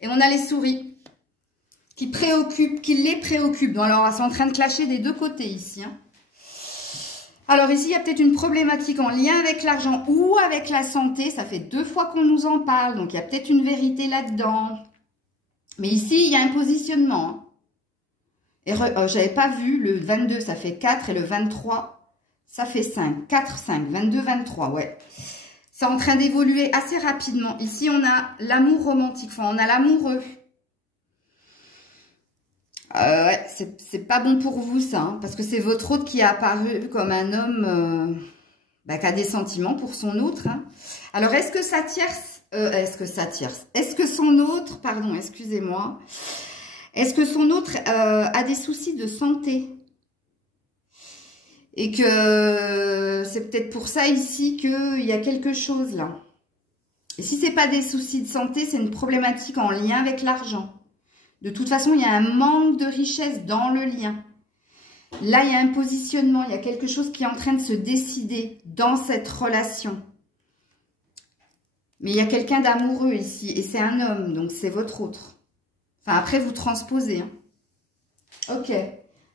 Et on a les souris qui les préoccupent. Donc, alors, elles sont en train de clasher des deux côtés ici. Hein. Alors, ici, il y a peut-être une problématique en lien avec l'argent ou avec la santé. Ça fait 2 fois qu'on nous en parle. Donc, il y a peut-être une vérité là-dedans. Mais ici, il y a un positionnement. Hein. Et j'avais pas vu, le 22, ça fait 4 et le 23, ça fait 5. 4, 5, 22, 23, ouais. C'est en train d'évoluer assez rapidement. Ici, on a l'amour romantique, enfin, on a l'amoureux. Ouais, c'est pas bon pour vous, ça, hein, parce que c'est votre autre qui a apparu comme un homme qui a des sentiments pour son autre. Hein. Alors, est-ce que sa tierce, est-ce que son autre, pardon, excusez-moi... Est-ce que son autre a des soucis de santé? Et que c'est peut-être pour ça ici qu'il y a quelque chose là. Et si ce n'est pas des soucis de santé, c'est une problématique en lien avec l'argent. De toute façon, il y a un manque de richesse dans le lien. Là, il y a un positionnement, il y a quelque chose qui est en train de se décider dans cette relation. Mais il y a quelqu'un d'amoureux ici, et c'est un homme, donc c'est votre autre. Enfin, après, vous transposez. Hein. Ok.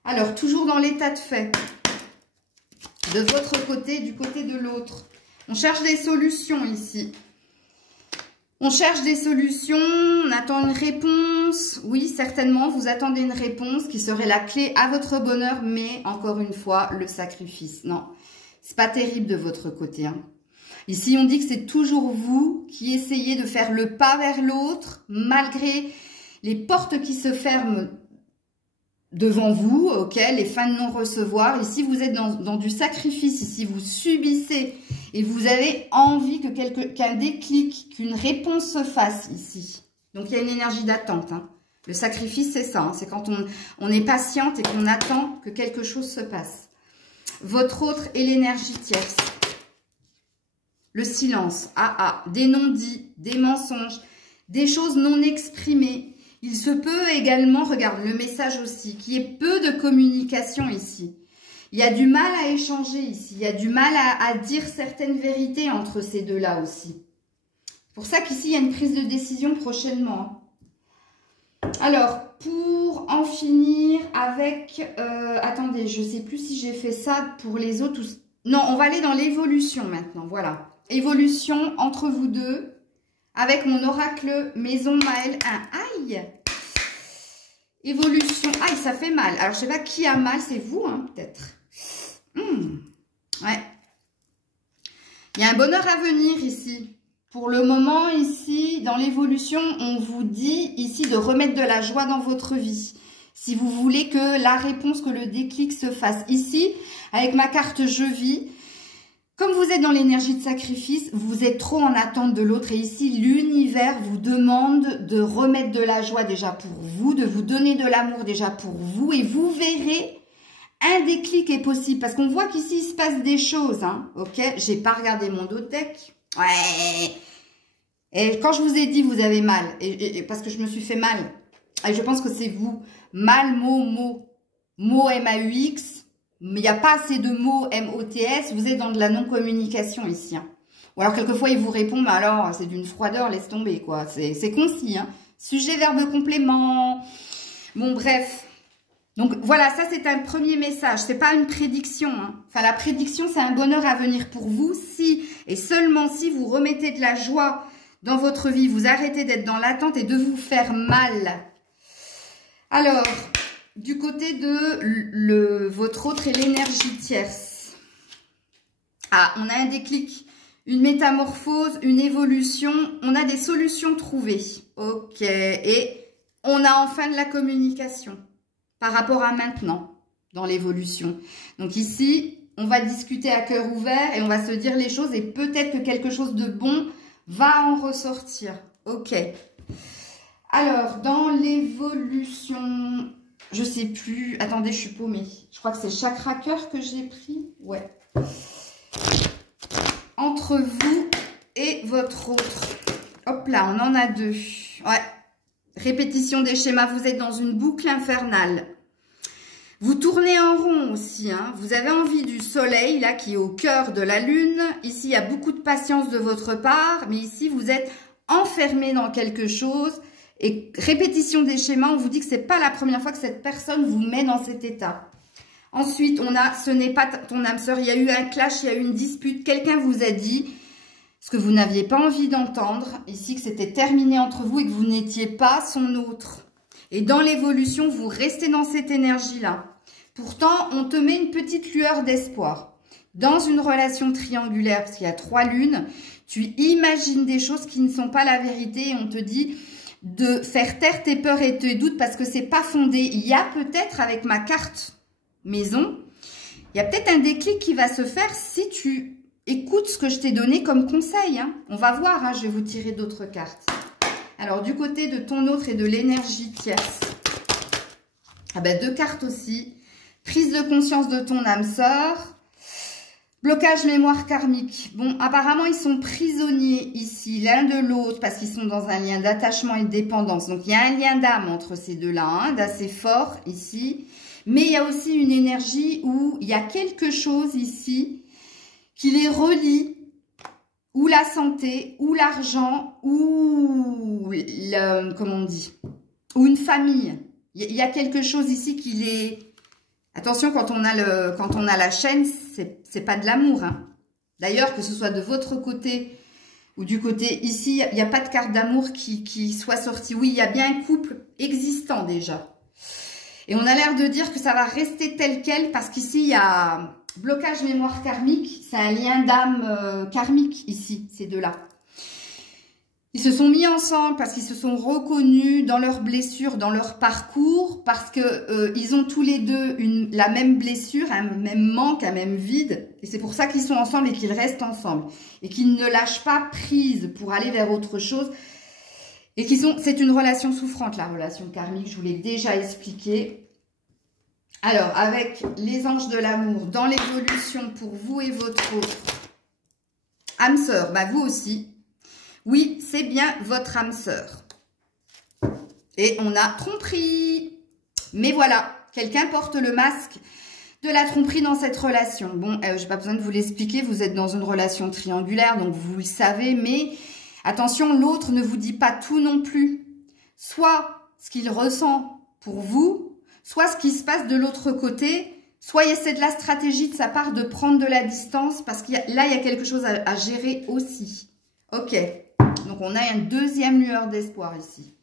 Alors, toujours dans l'état de fait. De votre côté, du côté de l'autre. On cherche des solutions ici. On cherche des solutions. On attend une réponse. Oui, certainement, vous attendez une réponse qui serait la clé à votre bonheur. Mais, encore une fois, le sacrifice. Non, c'est pas terrible de votre côté. Hein. Ici, on dit que c'est toujours vous qui essayez de faire le pas vers l'autre, malgré... les portes qui se ferment devant vous, ok, les fins de non-recevoir. Ici, vous êtes dans du sacrifice. Ici, vous subissez et vous avez envie qu'un déclic, qu'une réponse se fasse ici. Donc, il y a une énergie d'attente. Hein. Le sacrifice, c'est ça. Hein. C'est quand on est patiente et qu'on attend que quelque chose se passe. Votre autre est l'énergie tierce. Le silence. Des non-dits, des mensonges, des choses non exprimées. Il se peut également, regarde le message aussi, qu'il y ait peu de communication ici. Il y a du mal à échanger ici. Il y a du mal à dire certaines vérités entre ces deux-là aussi. C'est pour ça qu'ici, il y a une prise de décision prochainement. Alors, pour en finir avec... attendez, je ne sais plus si j'ai fait ça pour les autres. Non, on va aller dans l'évolution maintenant, voilà. Évolution entre vous deux avec mon oracle Maison Maëlle 1. Aïe! Évolution. Aïe, ça fait mal. Alors, je ne sais pas qui a mal, c'est vous, hein, peut-être. Ouais. Il y a un bonheur à venir ici. Pour le moment, ici, dans l'évolution, on vous dit ici de remettre de la joie dans votre vie. Si vous voulez que la réponse, que le déclic se fasse ici, avec ma carte Je vis, comme vous êtes dans l'énergie de sacrifice, vous êtes trop en attente de l'autre. Et ici, l'univers vous demande de remettre de la joie déjà pour vous, de vous donner de l'amour déjà pour vous. Et vous verrez, un déclic est possible. Parce qu'on voit qu'ici, il se passe des choses. Hein, ok, j'ai pas regardé mon dos de deck. Ouais. Et quand je vous ai dit vous avez mal, parce que je me suis fait mal, et je pense que c'est vous, mal, mot, M-A-U-X, mais il n'y a pas assez de mots M-O-T-S, vous êtes dans de la non-communication ici. Hein. Ou alors quelquefois il vous répond, mais alors c'est d'une froideur, laisse tomber quoi, c'est concis. Hein. Sujet, verbe, complément, bon bref. Donc voilà, ça c'est un premier message, c'est pas une prédiction. Hein. Enfin la prédiction c'est un bonheur à venir pour vous si et seulement si vous remettez de la joie dans votre vie, vous arrêtez d'être dans l'attente et de vous faire mal. Alors, du côté de votre autre et l'énergie tierce. Ah, on a un déclic, une métamorphose, une évolution, on a des solutions trouvées. Ok, et on a enfin de la communication. Par rapport à maintenant, dans l'évolution. Donc ici, on va discuter à cœur ouvert et on va se dire les choses et peut-être que quelque chose de bon va en ressortir. Ok. Alors, dans l'évolution, je sais plus. Attendez, je suis paumée. Je crois que c'est chakra cœur que j'ai pris. Ouais. Entre vous et votre autre. Hop là, on en a deux. Ouais. Répétition des schémas, vous êtes dans une boucle infernale. Vous tournez en rond aussi, hein. Vous avez envie du soleil, là, qui est au cœur de la lune. Ici, il y a beaucoup de patience de votre part, mais ici, vous êtes enfermé dans quelque chose. Et répétition des schémas, on vous dit que c'est pas la première fois que cette personne vous met dans cet état. Ensuite, on a, ce n'est pas ton âme sœur, il y a eu un clash, il y a eu une dispute, quelqu'un vous a dit ce que vous n'aviez pas envie d'entendre, ici que c'était terminé entre vous et que vous n'étiez pas son autre. Et dans l'évolution, vous restez dans cette énergie-là. Pourtant, on te met une petite lueur d'espoir. Dans une relation triangulaire, parce qu'il y a 3 lunes, tu imagines des choses qui ne sont pas la vérité et on te dit de faire taire tes peurs et tes doutes parce que c'est pas fondé. Il y a peut-être, avec ma carte maison, il y a peut-être un déclic qui va se faire si tu écoutes ce que je t'ai donné comme conseil. Hein. On va voir, hein, je vais vous tirer d'autres cartes. Alors, du côté de ton autre et de l'énergie tierce, ah ben, 2 cartes aussi. Prise de conscience de ton âme sœur. Blocage mémoire karmique. Bon, apparemment, ils sont prisonniers ici, l'un de l'autre, parce qu'ils sont dans un lien d'attachement et de dépendance. Donc, il y a un lien d'âme entre ces deux-là, hein, d'assez fort ici. Mais il y a aussi une énergie où il y a quelque chose ici qui les relie, ou la santé, ou l'argent, ou comment on dit, ou une famille. Il y a quelque chose ici qui les... Attention, quand on a la chaîne, c'est pas de l'amour. Hein. D'ailleurs, que ce soit de votre côté ou du côté ici, il n'y a pas de carte d'amour qui soit sortie. Oui, il y a bien un couple existant déjà. Et on a l'air de dire que ça va rester tel quel parce qu'ici, il y a blocage mémoire karmique. C'est un lien d'âme karmique ici, ces deux-là. Ils se sont mis ensemble parce qu'ils se sont reconnus dans leurs blessures, dans leur parcours, parce que ils ont tous les deux la même blessure, un même manque, un même vide. Et c'est pour ça qu'ils sont ensemble et qu'ils restent ensemble. Et qu'ils ne lâchent pas prise pour aller vers autre chose. Et c'est une relation souffrante, la relation karmique, je vous l'ai déjà expliqué. Alors, avec les anges de l'amour, dans l'évolution pour vous et votre autre, âme sœur, bah vous aussi. Oui, c'est bien votre âme sœur. Et on a tromperie. Mais voilà, quelqu'un porte le masque de la tromperie dans cette relation. Bon, je n'ai pas besoin de vous l'expliquer, vous êtes dans une relation triangulaire, donc vous le savez, mais attention, l'autre ne vous dit pas tout non plus. Soit ce qu'il ressent pour vous, soit ce qui se passe de l'autre côté, soit c'est de la stratégie de sa part de prendre de la distance, parce qu'il il y a quelque chose à gérer aussi. Ok, donc on a une deuxième lueur d'espoir ici.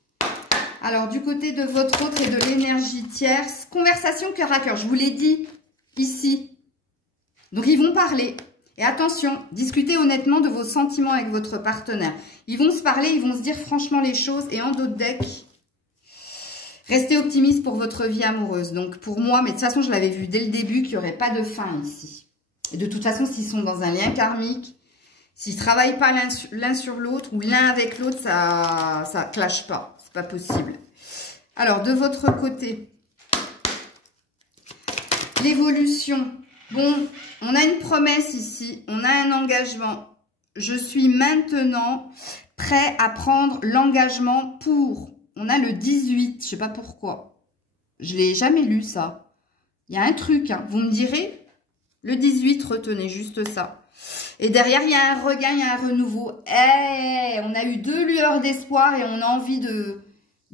Alors, du côté de votre autre et de l'énergie tierce, conversation cœur à cœur, je vous l'ai dit ici. Donc, ils vont parler. Et attention, discutez honnêtement de vos sentiments avec votre partenaire. Ils vont se parler, ils vont se dire franchement les choses. Et en d'autres decks, restez optimiste pour votre vie amoureuse. Donc, pour moi, mais de toute façon, je l'avais vu dès le début qu'il n'y aurait pas de fin ici. Et de toute façon, s'ils sont dans un lien karmique, s'ils ne travaillent pas l'un sur l'autre ou l'un avec l'autre, ça ne clash pas. Pas possible. Alors, de votre côté, l'évolution. Bon, on a une promesse ici, on a un engagement. Je suis maintenant prêt à prendre l'engagement pour. On a le 18, je sais pas pourquoi. Je l'ai jamais lu, ça. Il y a un truc, hein. Vous me direz, le 18, retenez juste ça. Et derrière, il y a un regain, il y a un renouveau. Hey, on a eu 2 lueurs d'espoir et on a envie de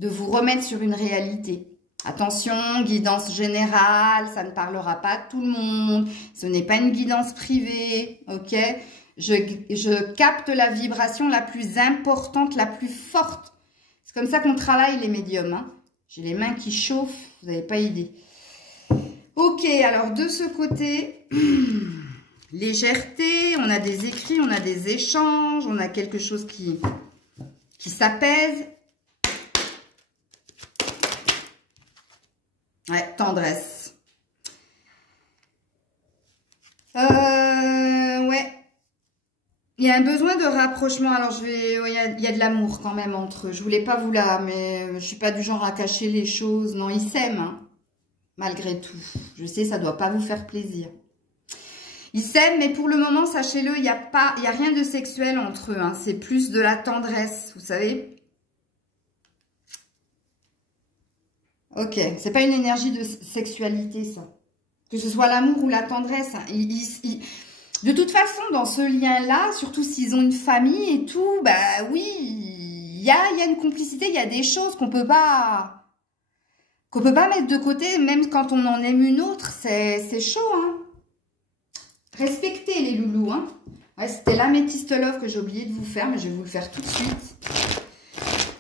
vous remettre sur une réalité. Attention, guidance générale, ça ne parlera pas à tout le monde. Ce n'est pas une guidance privée, ok? Je capte la vibration la plus importante, la plus forte. C'est comme ça qu'on travaille les médiums, hein. J'ai les mains qui chauffent, vous n'avez pas idée. Ok, alors de ce côté... légèreté, on a des écrits, on a des échanges, on a quelque chose qui s'apaise. Ouais, tendresse. Ouais. Il y a un besoin de rapprochement. Alors, il y a de l'amour quand même entre eux. Je voulais pas vous là, mais je suis pas du genre à cacher les choses. Non, ils s'aiment, hein, malgré tout. Je sais, ça doit pas vous faire plaisir. Ils s'aiment, mais pour le moment, sachez-le, il y a rien de sexuel entre eux, hein. C'est plus de la tendresse, vous savez. Ok, c'est pas une énergie de sexualité, ça. Que ce soit l'amour ou la tendresse. Hein. De toute façon, dans ce lien-là, surtout s'ils ont une famille et tout, bah oui, il y a une complicité, il y a des choses qu'on peut pas mettre de côté, même quand on en aime une autre, c'est chaud, hein. Respectez les loulous, hein. Ouais, c'était l'améthyste love que j'ai oublié de vous faire, mais je vais vous le faire tout de suite.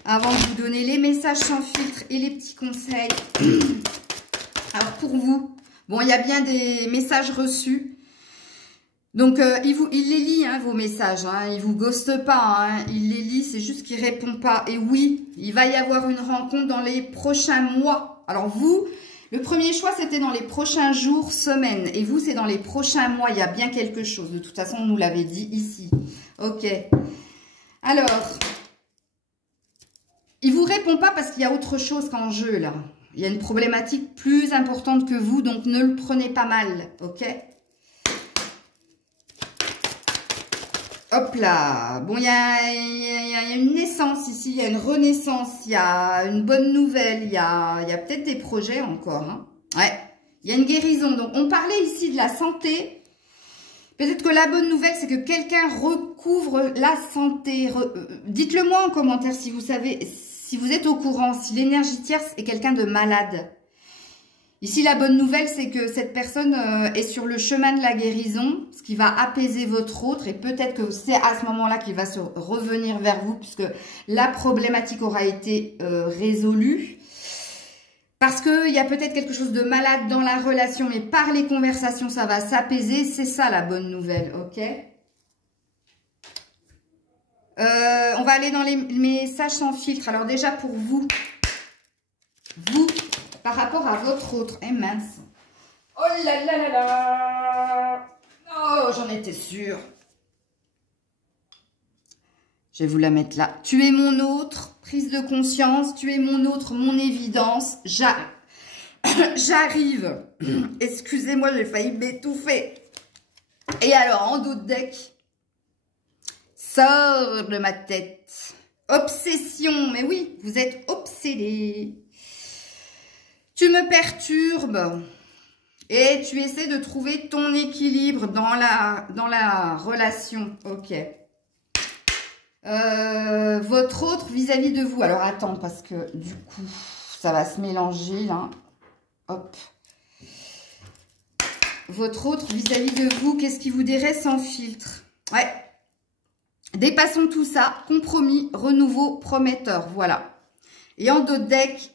Avant de vous donner les messages sans filtre et les petits conseils. Alors pour vous, bon, il y a bien des messages reçus. Donc, il les lit, hein, vos messages. Hein, il vous ghoste pas. Hein, il les lit, c'est juste qu'il répond pas. Et oui, il va y avoir une rencontre dans les prochains mois. Alors vous... Le premier choix, c'était dans les prochains jours, semaines. Et vous, c'est dans les prochains mois. Il y a bien quelque chose. De toute façon, on nous l'avait dit ici. Ok. Alors, il vous répond pas parce qu'il y a autre chose qu'en jeu, là. Il y a une problématique plus importante que vous, donc ne le prenez pas mal. Ok. Hop là. Bon, il y a une naissance ici, il y a une renaissance, il y a une bonne nouvelle, il y a peut-être des projets encore. Hein. Ouais, il y a une guérison. Donc, on parlait ici de la santé. Peut-être que la bonne nouvelle, c'est que quelqu'un recouvre la santé. Dites-le moi en commentaire si vous savez, si vous êtes au courant, si l'énergie tierce est quelqu'un de malade. Ici, la bonne nouvelle, c'est que cette personne est sur le chemin de la guérison, ce qui va apaiser votre autre. Et peut-être que c'est à ce moment-là qu'il va se revenir vers vous, puisque la problématique aura été résolue. Parce qu'il y a peut-être quelque chose de malade dans la relation, mais par les conversations, ça va s'apaiser. C'est ça la bonne nouvelle, ok? On va aller dans les messages sans filtre. Alors déjà, pour vous... Par rapport à votre autre. Eh mince. Oh là là là là. Oh, j'en étais sûre. Je vais vous la mettre là. Tu es mon autre. Prise de conscience. Tu es mon autre. Mon évidence. J'arrive. Excusez-moi, j'ai failli m'étouffer. Et alors, en d'autres decks. Sors de ma tête. Obsession. Mais oui, vous êtes obsédé. Tu me perturbes et tu essaies de trouver ton équilibre dans la relation. Ok. Votre autre vis-à-vis de vous. Alors, attends, parce que du coup, ça va se mélanger, là. Hop. Votre autre vis-à-vis de vous, qu'est-ce qu'il vous dirait sans filtre? Ouais. Dépassons tout ça. Compromis, renouveau, prometteur. Voilà. Et en dos de deck,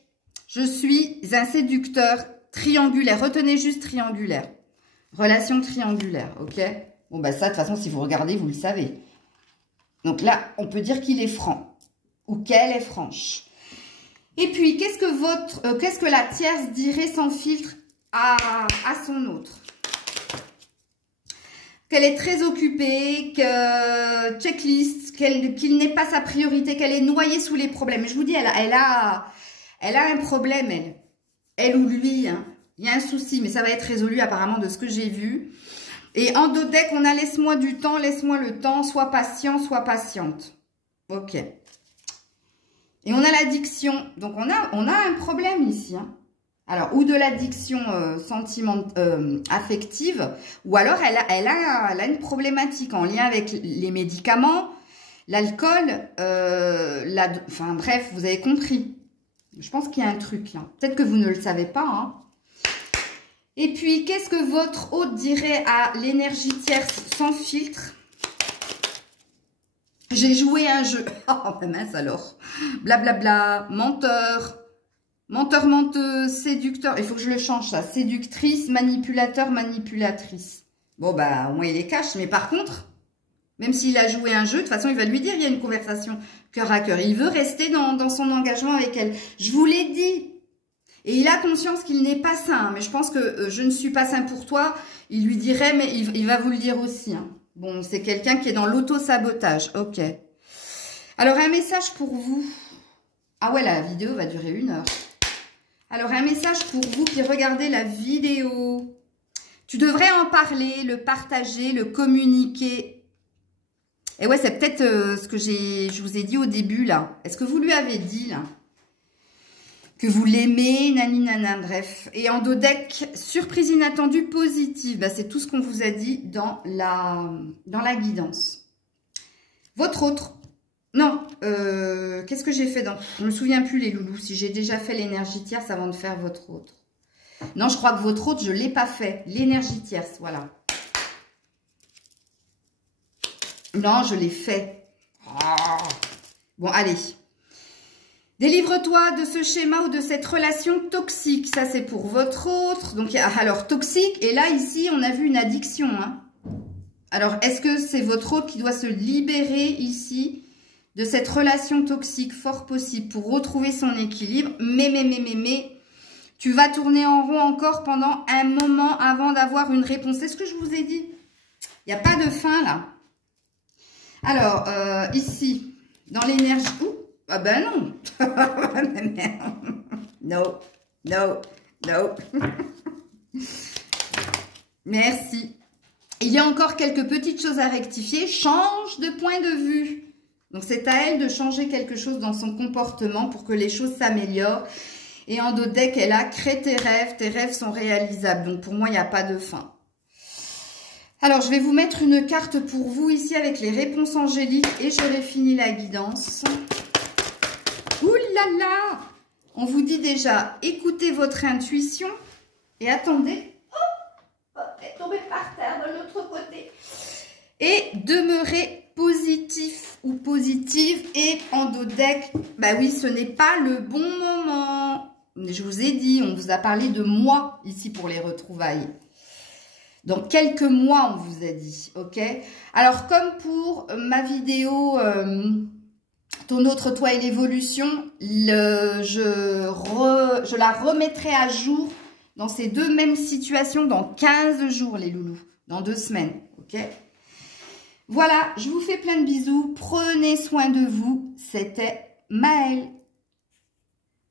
je suis un séducteur triangulaire. Retenez juste triangulaire. Relation triangulaire, ok? Bon, bah ça, de toute façon, si vous regardez, vous le savez. Donc là, on peut dire qu'il est franc. Ou qu'elle est franche. Et puis, qu'est-ce que la tierce dirait sans filtre à son autre? Qu'elle est très occupée, que checklist, qu'il n'est pas sa priorité, qu'elle est noyée sous les problèmes. Mais je vous dis, elle a un problème, elle ou lui. Hein. Il y a un souci, mais ça va être résolu apparemment de ce que j'ai vu. Et en dos de deck, on a laisse-moi du temps, laisse-moi le temps, sois patient, sois patiente. Ok. Et on a l'addiction. Donc, on a un problème ici. Hein. Alors, ou de l'addiction affective, ou alors elle a une problématique en lien avec les médicaments, l'alcool, enfin bref, vous avez compris. Je pense qu'il y a un truc là. Peut-être que vous ne le savez pas. Hein. Et puis, qu'est-ce que votre hôte dirait à l'énergie tierce sans filtre? J'ai joué un jeu. Oh, mince alors. Blablabla, menteur. Menteur, menteuse, séducteur. Il faut que je le change, ça. Séductrice, manipulateur, manipulatrice. Bon, bah, au moins, il les cache. Mais par contre, même s'il a joué un jeu, de toute façon, il va lui dire, il y a une conversation cœur à cœur. Il veut rester dans son engagement avec elle. Je vous l'ai dit. Et il a conscience qu'il n'est pas sain. Mais je pense que je ne suis pas sain pour toi. Il lui dirait, mais il va vous le dire aussi. Hein. Bon, c'est quelqu'un qui est dans l'auto-sabotage. Ok. Alors, un message pour vous. Ah ouais, la vidéo va durer 1 heure. Alors, un message pour vous qui regardez la vidéo. Tu devrais en parler, le partager, le communiquer. Et ouais, c'est peut-être ce que je vous ai dit au début, là. Est-ce que vous lui avez dit, là, que vous l'aimez, nani, nana, bref. Et en dos deck, surprise inattendue, positive. Bah, c'est tout ce qu'on vous a dit dans la guidance. Votre autre. Non, qu'est-ce que j'ai fait dans... Je ne me souviens plus, les loulous, si j'ai déjà fait l'énergie tierce avant de faire votre autre. Non, je crois que votre autre, je ne l'ai pas fait. L'énergie tierce, voilà. Non, je l'ai fait. Oh. Bon, allez. Délivre-toi de ce schéma ou de cette relation toxique. Ça, c'est pour votre autre. Donc, alors, toxique. Et là, ici, on a vu une addiction. Hein. Alors, est-ce que c'est votre autre qui doit se libérer ici de cette relation toxique, fort possible, pour retrouver son équilibre. Mais, tu vas tourner en rond encore pendant un moment avant d'avoir une réponse. C'est ce que je vous ai dit. Il n'y a pas de fin, là. Alors, ici, dans l'énergie... Ah ben non. No. Merci. Il y a encore quelques petites choses à rectifier. Change de point de vue. Donc, c'est à elle de changer quelque chose dans son comportement pour que les choses s'améliorent. Et en dos deck, elle a créé tes rêves sont réalisables. Donc, pour moi, il n'y a pas de fin. Alors, je vais vous mettre une carte pour vous ici avec les réponses angéliques et j'aurai fini la guidance. Ouh là là! On vous dit déjà, écoutez votre intuition et attendez. Oh, elle est tombée par terre de l'autre côté. Et demeurez positif ou positive. Et en dos deck, bah oui, ce n'est pas le bon moment. Je vous ai dit, on vous a parlé de mois ici pour les retrouvailles. Dans quelques mois, on vous a dit, ok? Alors, comme pour ma vidéo, ton autre toi et l'évolution, je la remettrai à jour dans ces deux mêmes situations dans 15 jours, les loulous. Dans 2 semaines, ok? Voilà, je vous fais plein de bisous. Prenez soin de vous. C'était Maëlle.